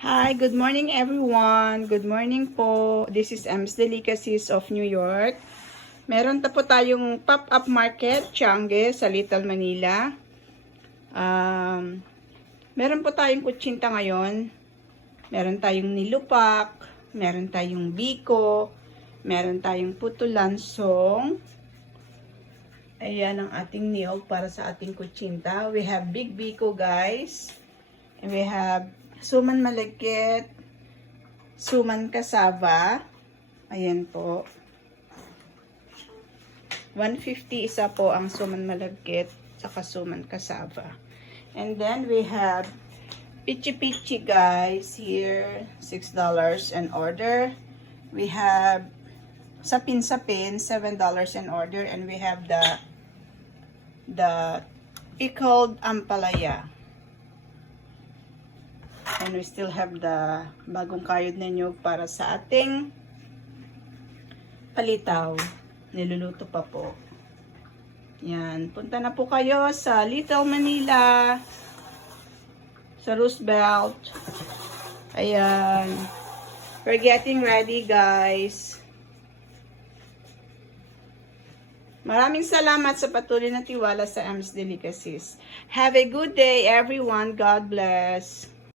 Hi, good morning everyone. Good morning po. This is Ems Delicacies of New York. Meron po tayong pop-up market, Tiangge, sa Little Manila. Meron po tayong kutsinta ngayon. Meron tayong nilupak, meron tayong biko, meron tayong puto lansong. Ayan ang ating niyog para sa ating kutsinta. We have big biko, guys. And we have suman malagkit, suman kasava. Ayan po. 150 isa po ang suman malagkit, saka suman kasava. And then we have pichi-pichi, guys, here, $6 an order. We have sapin-sapin, $7 an order. And we have the pickled ampalaya. And we still have the bagong kayod na nyug para sa ating palitaw. Niluluto pa po. Yan. Punta na po kayo sa Little Manila, sa Roosevelt. Ayan. We're getting ready, guys. Maraming salamat sa patuloy na tiwala sa Ems Delicacies. Have a good day, everyone. God bless.